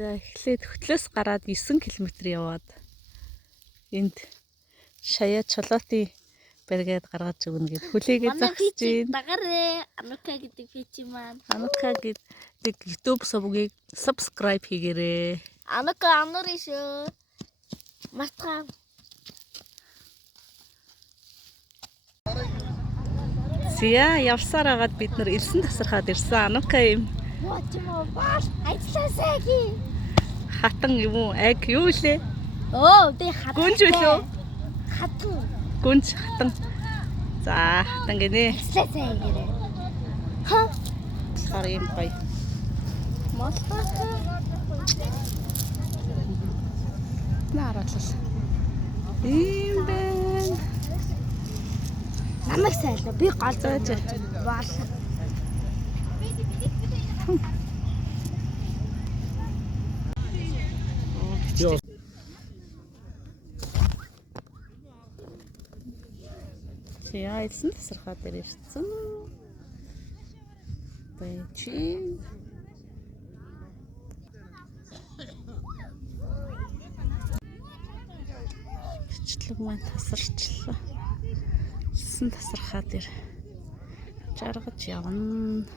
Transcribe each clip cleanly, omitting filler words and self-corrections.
За эхлээд хөтлөөс гараад 9 км яваад энд шаяа чулуутын бэргээд гаргаж өгнө гэд хүлээгээ зогсож байна. Дагараа Анука гэдэг фичи маань. Анука гэдэг YouTube сувгийг subscribe хийгээрэй. Анука ануурын шүү. Мартаа. Зя явсаар агаад бид нар элсэн тасархаад ирсэн. Анука юм. Мотимо баш ажилласааги. Хатан юм уу? Аг юу лээ? Оо, би хатан. Гүнж үлээ. Хатан. Гүнж хатан. За, хатан гинэ. Ажилласааги. Ха? Сарын бай. Малтаа. Наараалал. Ийм байна. Намайг сайлаа. Би галзаж баал. Яа элсэн тасархаа дээр ирсэн. Бэчи. Бичлэг маань тасарчлаа. Элсэн тасархаа дээр жаргаж явна.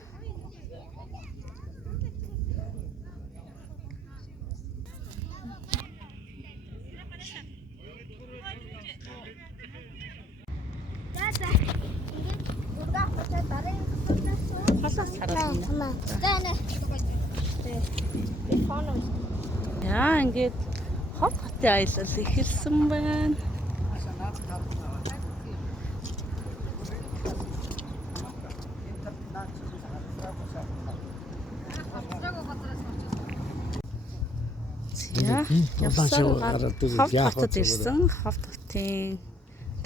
Яа ингээд хот хотын аялал эхэлсэн байна. Явсаар хотод ирсэн. Ховт хотын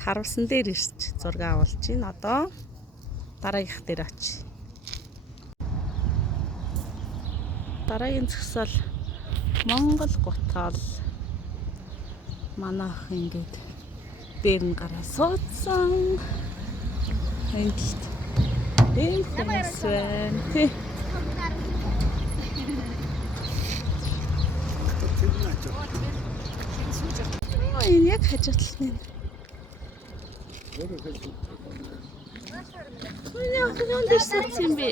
таравсан дээр ирж зураг авалж байна. Одоо дараагийнх дээр очив. Дараагийн зогсоол Монгол готал. Манайх ингээд дээр нь гараа суудсан. Энд ийм хүмүүс байна. Тий. Энэ яг хажуудлын. Яг энэ дэссэн юм бэ?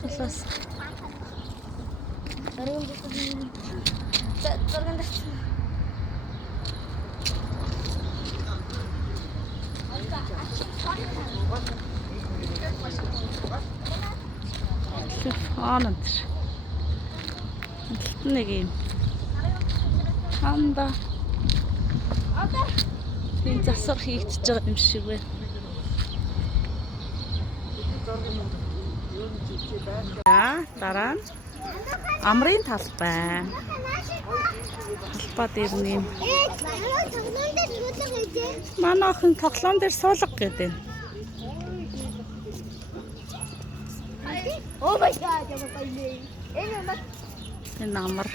Класс. Телефон энэ. Нэг юм. Ханда. Энэ засвар хийгдэж байгаа юм шиг байна. Дараа нь амрын талбай. Талбай дээр нэм. Манайхан тоглоом дээр суулга гэдэг. Oh my god, Энэ амар.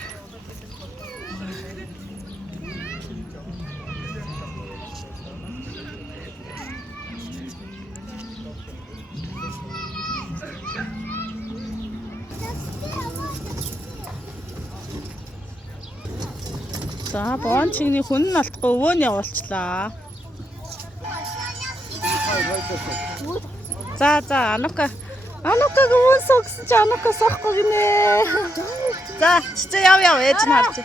За, бончигны хүн нь алдахгүй өвөө нь явуулчлаа. За, Анука. Анукаг өвөө согсон чи Анука сохгүй гинэ. За, чи яв ээж нь харж.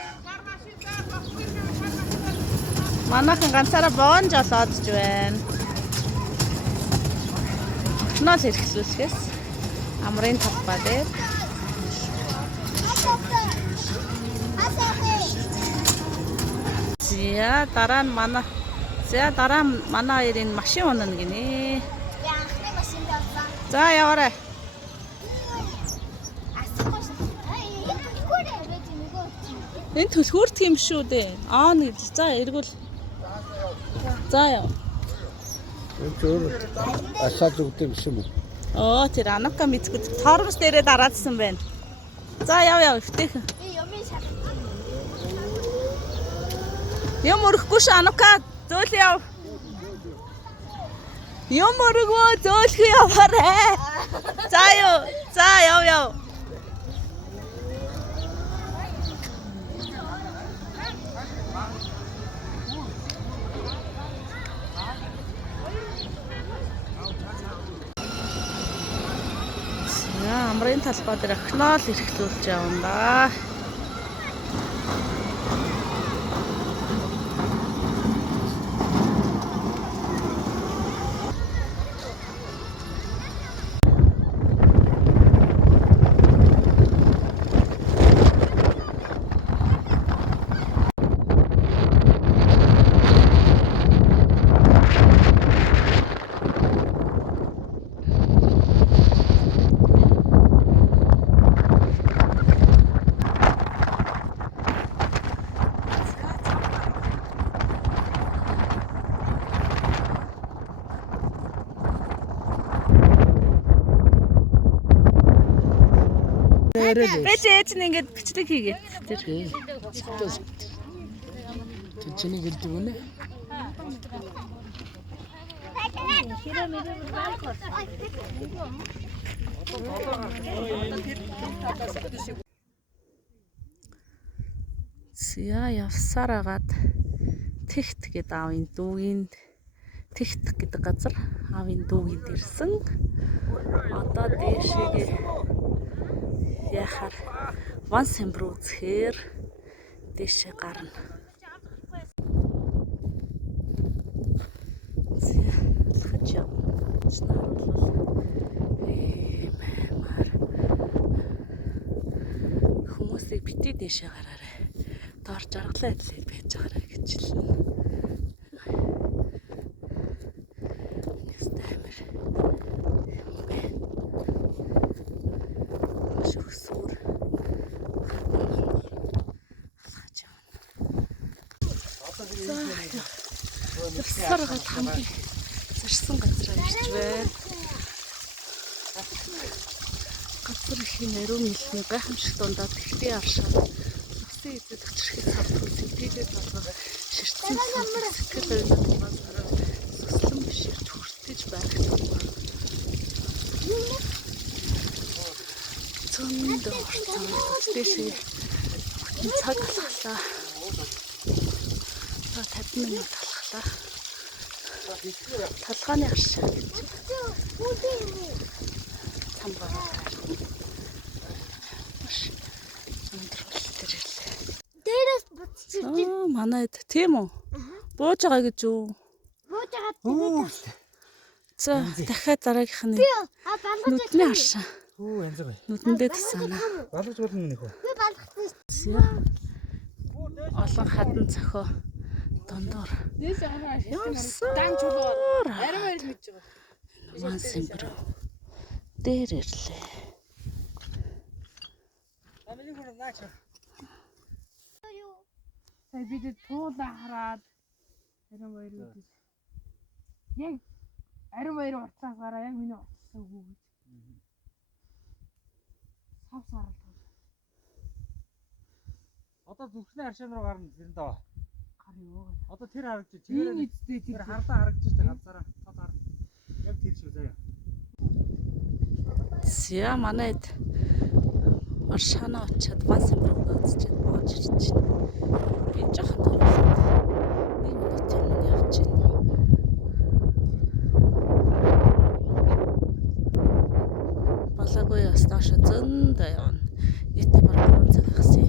Манайхан ганцаараа боонж олоод ч байна. Нол хэрэглүүлэхээс амрын талбай дээр. За, дараа нь манай хоёрын машин унана гинэ. Яахны машин байлаа. За, яваарай. Энэ төлхөөрт юм шүү дээ. Нэг за эргүүл. За яа. Асаад үгтэй юм уу? Оо тэр Анука мэдгүй тоормос дээрээ дараадсан байна. За яв өвтэйхэн. Би юмын шат. Юм өрөхгүй ш Анука зөөл яв. Юм өргөө зөөлхий яваарэ. За юу. За яв. Амрын талбай дээр охиноо л эрхлүүлж явна да. Бэж ээж нь ингээд бичлэг хийгээд тэр. Тэр чиний гэлдэг үнэ. Зя явсаар агаад Тэгт гэдэг аавын дүүгинд Тэгт гэдэг газар аавын дүүгинд ирсэн. Одоо дээшээ яхаар Ван Сэмбэр үзэхээр дээшээ гарна. Алхаж явна. Хүмүүсийг битгий дээшээ гараарай. Доор жаргалаа адилхан байж байгаарай гэж хэлнэ. Саргаад хамгийн зарсан газар ирж байна. Газар их нэрүүн нэлний гайхамшиг дундаад тэгтээ аршаад усын эзэд өчрөхөд савд үзэгдээд болгоо ширтсэн сэтгэл байлаад сүслэн биширч хүртэж байх юм. Зөнд орцсон цаг алхалаа. 50 минут алхалаа. Талхааны аршаа гэж. Самбараа. Маш өндөр төр ирлээ. Дээрээс буцчих. Манайд тийм үү? Бууж байгаа гэж юу? Бууж байгаа. За дахиад дараагийнх нь нүдний аршаа. Нүдэндээ тасаана. Балгаж болно нөх үү? Би балгасан. Олон хадан цохоо дондор. Дан чулуур арим арим гэж байгаа. Ван Сэмбэр дээр ирлээ. Амины хүн наач. Сая бид туулаа хараад арим баяр үүдээ. Яг арим баяр уртлаас гараа яг миний уртлаа өгөө гэж. Сав саралт. Одоо зүгшний аршин руу гарна зэрэн даа. Гар юу. Одоо тэр харагдчих. Тийм эцтэй тэр хардаа харагдчих тэр газараа. Цод хар. Яг тэр шиг заяа. Зя манайд аршаана очиад Ван Сэмбэр үзчихэд бууж ирж байна. Би жоохон дөрвөлд 1 минут өмнө явж байна. Балаагүй ястааш зөндөө явна. Нийтдээ бараг 3 цаг ахсан.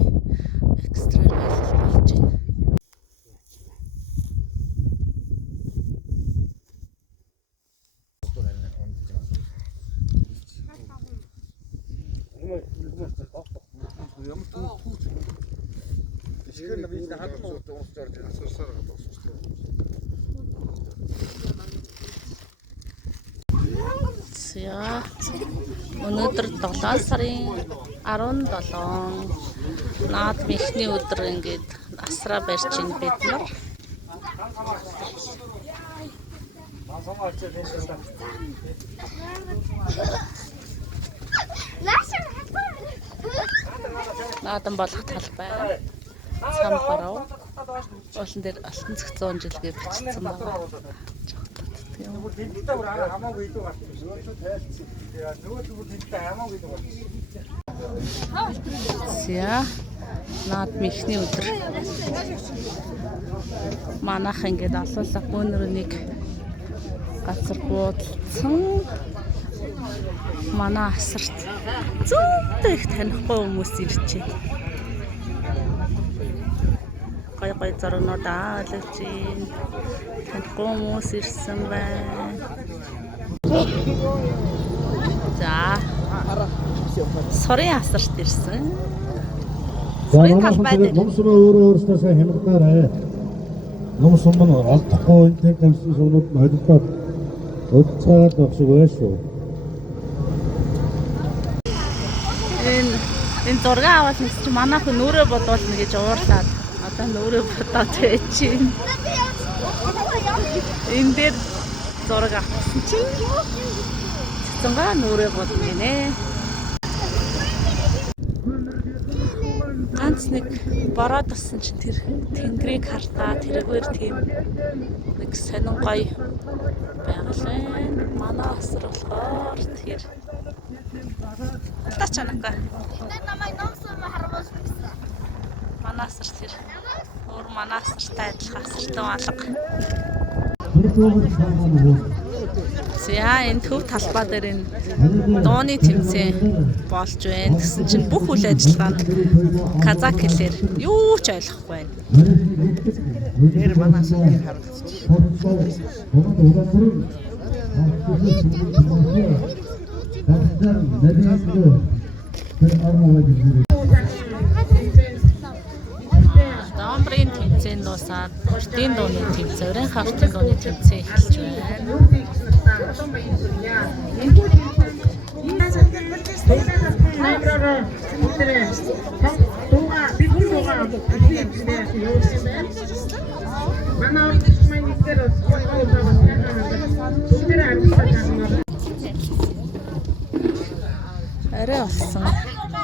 Экстра байлал болж байна. За өнөөдөр 7 сарын 17 наад ихний өдөр ингээд асраа барьж ин бид нар. Наадан болох талбай. Самбараа. Олон дээр алтан цэгц 100 жилгээ бичсэн байна. Тийм. Нөгөө тэмдэгтэй бүр араа хамаагүй идэв байна. Нөгөө тайлцсан. Тэгээ нөгөө зүгээр тэмдэгтэй хамаагүй идэв байна. За. Наад михний өдөр. Манайх ингээд алуулаа гүнрөнийг газар буудалцсан. Манай асарт зөндөө их танихгүй хүмүүс ирчээ. Гой гой зурнууд аалж ийн. Танихгүй хүмүүс ирсэн байна. За. Сорын асарт ирсэн. Сорын талбай дээр Номсоо өөрөөсөө хямдгаарай. Номсоо мөн алдахгүй энэ тавьсан сумнууд нь холилдоод өдцөөд байх шиг байшгүй. Энэ зураг аваад нэг чи манайх нүрээ бодуулна гэж уурлаад одоо нүрээ бодоод байж чинь. Энэ дээр зураг авсан чинь цэцэнгаа нүрээ бодно гинэ. Ганц нэг бороод басан чинь тэр тэнгэрийг хартаа тэргээр тийм нэг сонин гоё байгалаа. Манай асар болохоор тэр та чанага. Намайг номсон харамж гэсэн. Манай асар тэр өөр манай асартай адилхан асартай алга. За энэ төв талбай дээр энэ дууны тэмцээн болж байна. Гэсэн чинь бүх үйл ажиллагаа нь казак хэлээр юу ч ойлгохгүй байна. Тэр манаас харагдчих. Дамбрын тэмцээн дуусаад бүртийн дууны тэмцээн, өрийн хавтын дууны тэмцээн эхэлж байна. Арай болсон.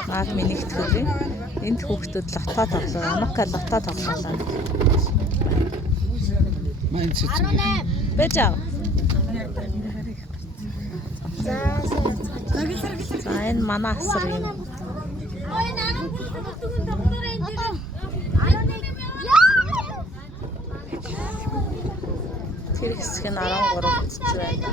Наад миний итгэвээ. Энд хүүхдүүд лото тоглоо. Амка лото тоглолоо. Майн цэцэн. Бэжаа. За энэ манай асар юм. Ой наа. Доктор энэ. Тэр хэсэг нь 13 цэц байна.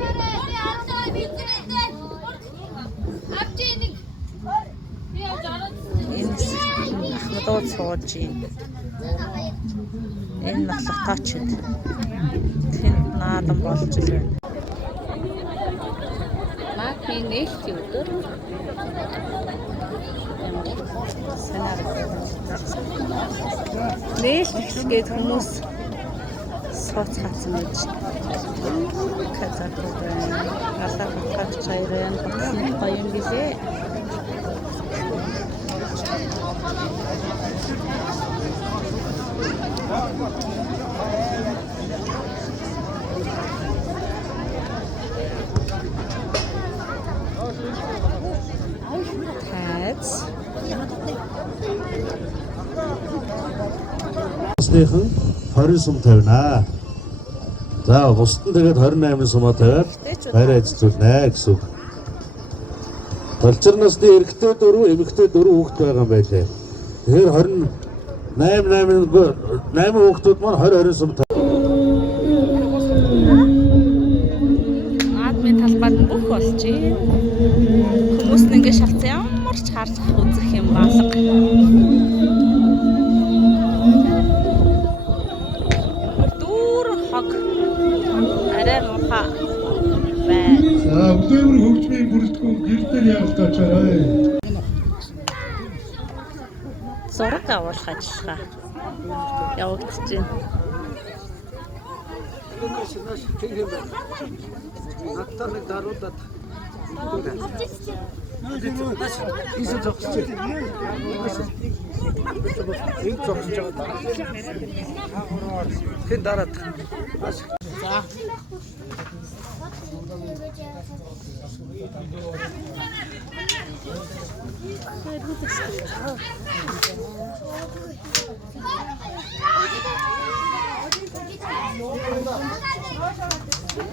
Энэ ахмадууд сууж байна. Энэ лоточд. Тэнд наадам болж байна. Маки нээлтийн өдөр. Нээлт ихсгээд хүмүүс сууц хатсан гэж. Казакууд байна. Галаа хатгаач хоёр байна. Батсан гоё юм гэлээ. Тайц. Стехан 20 сум тавина. За бусд нь тэгээд 28 сумаа тавиад байраа эзэлнэ гэсэн үг. Толчир насны эрэгтэй 4, эмэгтэй 4 хүүхэд байгаа юм байлээ. Тэгэхээр 8 хүүхдүүд маань 20 сум Админ талбайд бүх болж байна. Хүмүүс нь ингэ шалцсан ямар ч харж үзэх юм балга. Дүүр хог арай муха бай. За өдөр хөгжмийн бүрэлдэхүүн гэр дээр явуултаачаарай. Зураг авах ажиллагаа явагдаж байна. Надтай нэг даруудаад. Ийшээ зогсож байна. Энд зогсож байгаа. Хэн дараад. За. Зянаад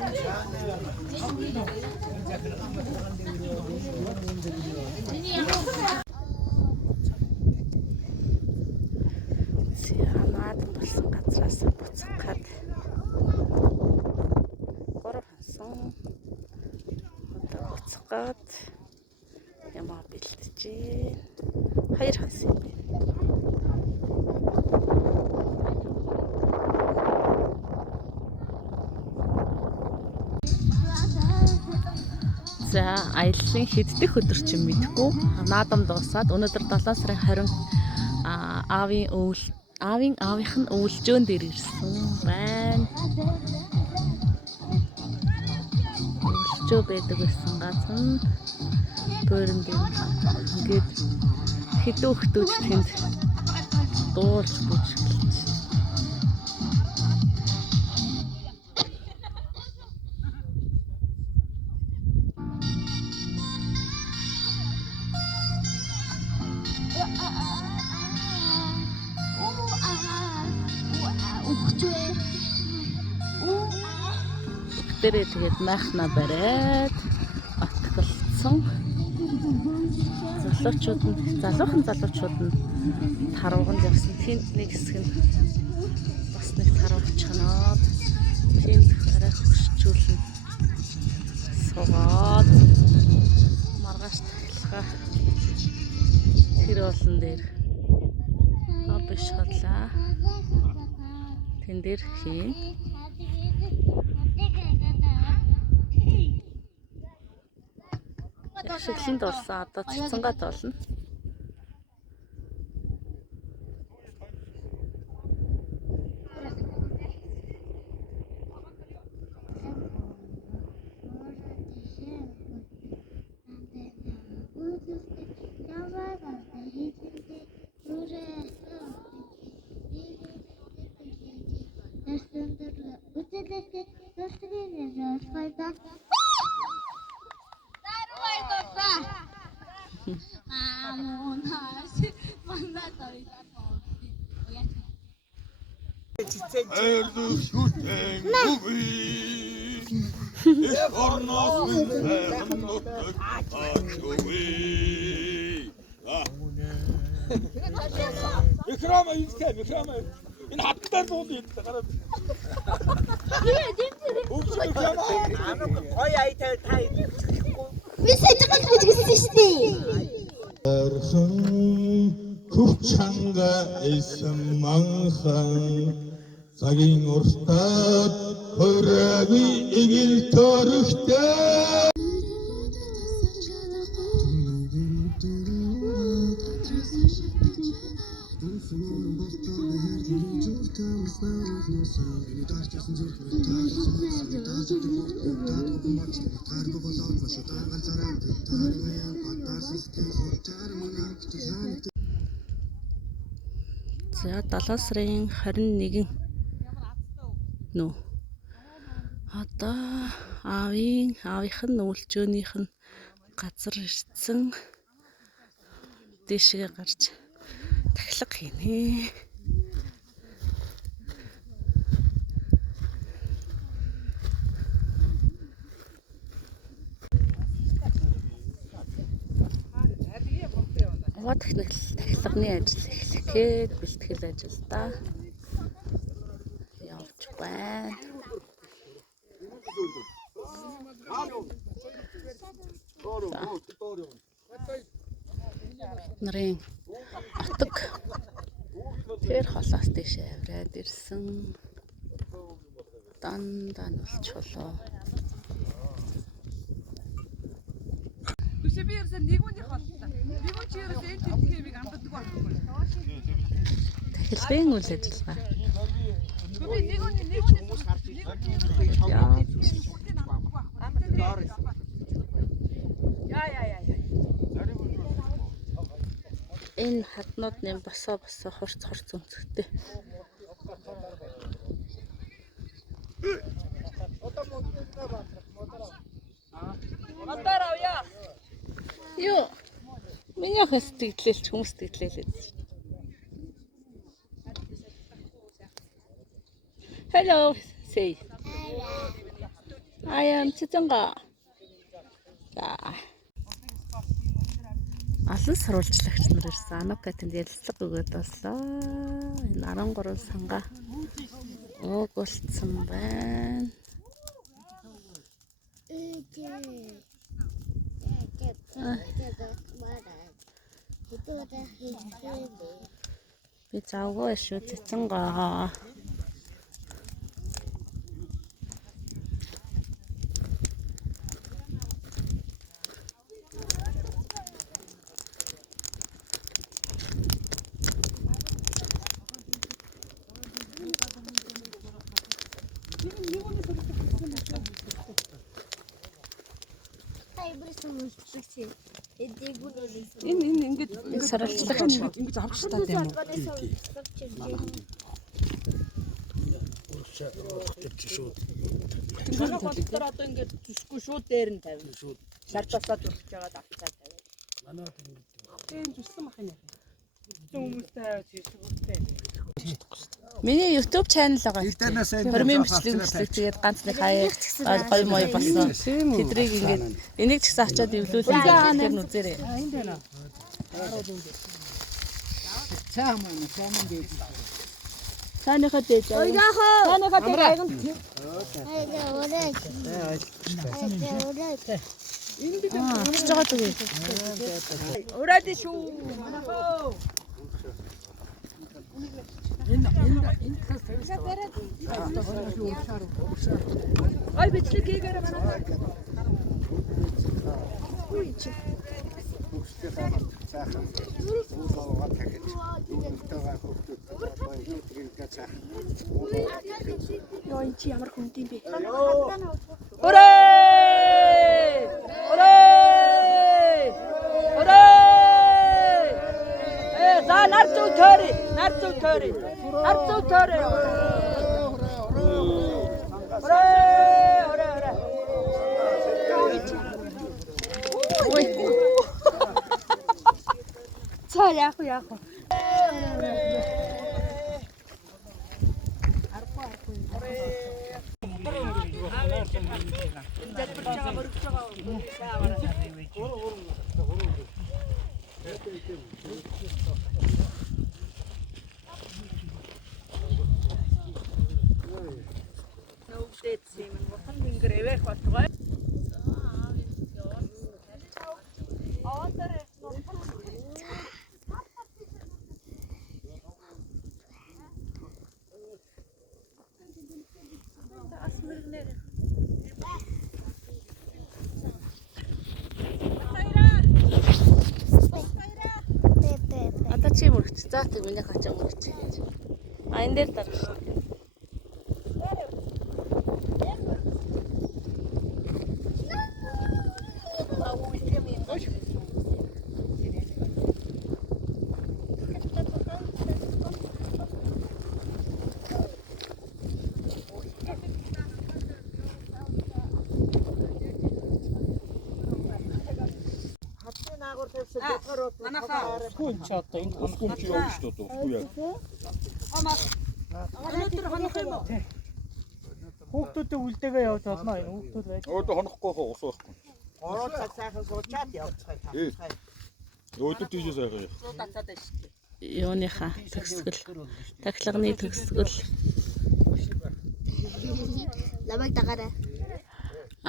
болсон газраас буцах гад. Гурав хасан. Одоо буцах гад ямаа бэлтэж байна. Хоёр хасан юм байна. За аяллаа хэддэх өдөр ч юм мэдгүй наадам дуусаад өнөөдөр 7 сарын 20 аавынх нь өвлжөөн дээр ирсэн байна. Өвлжөө байдаг гэсэн газар бөөрөн дээр ингээд хэдэн хүмүүс тэнд дуулж бүжгэлж. Тэрээ тэгээд майхна бариад батгалцсан. Залуухан залуучууд нь тарууганд явсан. Тэнд нэг хэсэг нь бас нэг тарууг чанаад тэнд арай хөшчүүлэн суугаад маргааш тахилгаа тэр олон дээр биш хотлаа. Тэн дээр хийн. Шиглэн дулсан одоо цэцэнгаад болно. Микрофон ийцгээ микрофон. Энэ хаттаар дуулъя гэдэг гараад. Ой айтай тай. Би сэжигэл бүжгэлсэн шүү дээ. Хөх чанга эсэм манхан цагийн уртад хөрөви игэл төрөхтэй. За 7 сарын 21 нөө одоо аавынх нь өвлжөөнийх нь газар ирсэн дэшгээ гарч тахилга хийнэ. Аваа тахилганы ажил эхлэхэд бэлтгэл ажилдаа явж байна. Нарын отог тэр холоос дэш авраад ирсэн. Дандаа нөлчөлөө. Би ерөөсөө нэг үнийг холлоо. Нэг үн чи ерөөсөө энэ тэмдгиймийг амддаг байхгүй. Тахилгын үйл ажиллагаа. Би нэг үнийг хүмүүс харж яа. Энэ хаднууд нэм босоо хурц өнцгтэй. Мотор авъя. Юу? Миний хас тэглэлч хүмүүс тэглээлээ. Hello, say. Аян цэцэнга. За. Олон сурвалжлагч нар ирсэн. Анука тэнд ярилцлага өгөөд боллоо. Энэ 13 санга уугуулсан байна. Би завгүй шүү цэцэнгаа. Энэ ингэж Сурвалжлагч. ингэж авч таад юм уу? Манай болохоор одоо ингээд зүсгүй шууд дээр нь тавина. Шууд шар тасаад урсж байгаад авцаа тавина. Тийм зүслэн мах юм яа. Хүмүүстэй аваад хийшгүүтэй. Миний YouTube channel байгаа. Хормын бичлэг тэгээд ганц нэг хаяа гоё мой болсон. Тэдрийг ингээд энийг ч гэсэн очиод эвлүүлээ. Тэр нь үзээрэй. Энд байна. Цааныхаа дээж. Цааныхаа дээр айган. Очиж байгаа дгүй. Ураад шүү. Ай бичлэг хийгээрэй манай. Йоо чи ямар хүн юм бэ? Урээ! Урээ! Урээ! За нар зүг тори. Урээ! За яах вэ? Одоо чи мөрөгч. За тэг миний хачаа мөрөгч гэж. А энэ дээр дарах шүү. Үгүй ч одоо энэ усгүй чи явна шүү дээ. Үгүй яг. Өнөөдөр хонох юм уу? Хүүхдүүдэд үлдээгээ явж болно. Энэ хүүхдүүд байж. Өөдөө хонохгүй хоо ус байхгүй. Ороод сайхан суучаад явцгаая. Өөдөө тийж сайхан яах. Суу татаад байна шүү дээ. Юуныхаа төгсгөл. Тахилганы төгсгөл. Ламаг дагаарай.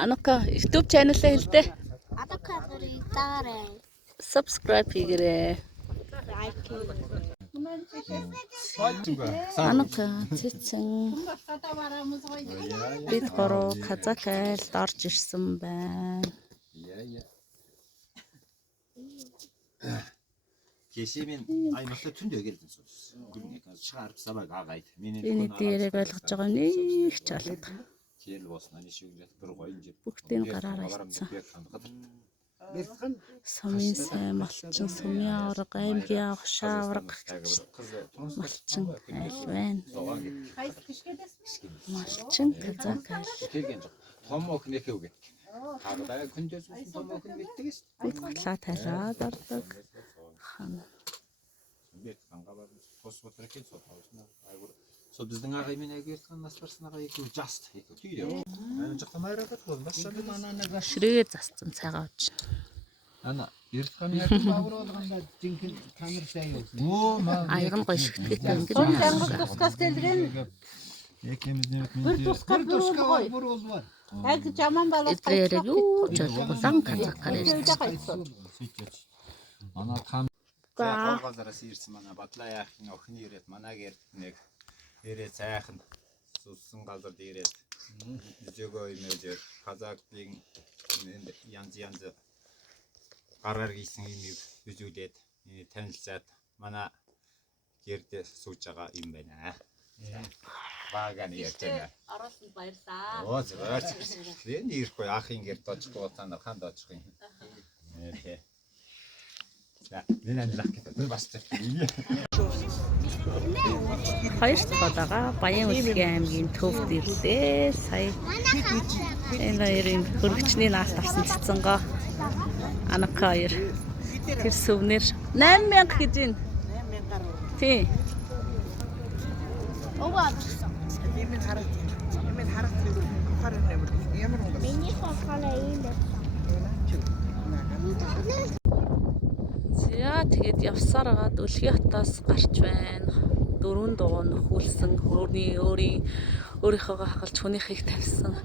Анука YouTube channel-аа хэлдэ. Адакадрыг дагаарай. Subscribe хийгээрэй. Анука цэцэн. Бид гурав Казак айлд орж ирсэн байна. Кешимин аймагта түнд өгөөд энэ сууж. Гүн шаар сабаг агайд. Би нэг дээрээ ойлгож байгаа нэг ч алга. Кэл босноо шүүгнэт бүр гоёнж. Бүгдийг гараараа ицсэн. Сумын сайн малчин, сумын авраг, аймгийн авах авраг малчин айл байна. Малчин Казак айл. Тэгэн том охинэх үг. Хагадаа күндэс том охин мэдтгээс. Бүтлаа тайлаад ордог. Хан. Бид хангаваа тус ботрохын сотоосна. Айгур Сол біздің ағаймен әйгі ертқан нас барсын ағай екеуі жасты екеуі түйде. Ана жақта майраға толмас жады мананага. Ширээгээр зассан цайгаа авч. Ана ертқан яахан бауыр алғанда жинхэнэ тамир сай юу. Оо маа. Аягын гоё шигтгэдэг ингэж. Тускас дэлгэн Екемизний бүр тускар бүр болвар. яг жаман балаас Эдрээрээ юу ч улаан казакаар Сичээч. Манай там газараас ирсэн манай Бадлаа яахын охины ирээд манайг нэг ирээд сайхан суссан газар ирээд зөөгөө имэж казакийн янз гараар гисэн юм үзүүлээд танилцаад манай гэрдээ сууж байгаа юм байна. Баганы ятна. оруулсанд баярлаа. Оо зөв. Лэн ирэхгүй ахын гэрд очихгүй цаанаар ханд очих юм. Ээ. За, нэн анлах гэдэг бас тийм. Хоёр дахь удаагаа Баян Улсын аймгийн төвд ирлээ. Сая энэ хоёрын хөргөчний наалт авсан цэцэнгоо Анака хоёр тэр сүвнэр 8000 гэж байна. 8000 тий. Миний фотоны ийм байна. За тэгээд явсаар агаад Өлгийн хотоос гарч байна. 4 дугуй нөхүүлсэн өөрийнхөө хагалж хүнийхийг тавьсан.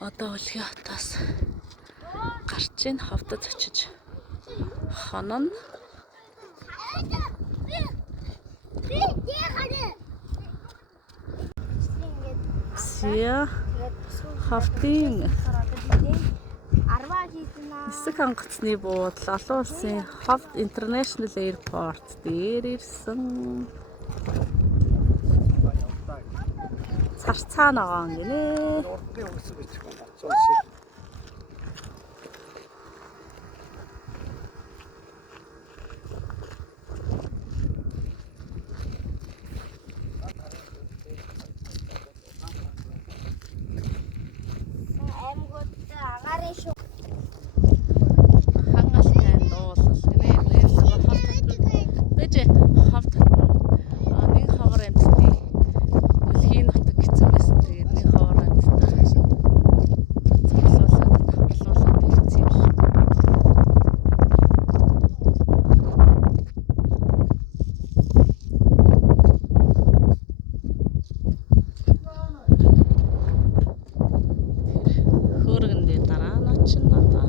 Одоо Өлгийн хотоос гарч ийн ховдод очиж хонон. Сия хавтын 10 хийсэн аа. Нисэх хангацны буудлын олон улсын Ховд International Airport дээр ирсэн. Царцаа ногоон гинэ. Аймагуд агарын шүү. Хангалтай дуулал гинэ. Бэж ховд нэг ховор амьтдыг Өлгийн нутаг гэсэн байсан. Тэгээд нэг ховор амьтдаа цуглуулад хаврлуулад ирсэн юм шиг. Хөргөндөө дараа нь очино одоо.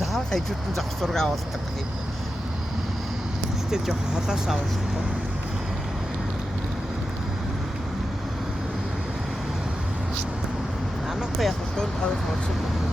Заавал хажуудын завсург авалдаг юм. Гэтэ жоо холоос авахгүй. Намайг яг л дунд тавих болсон.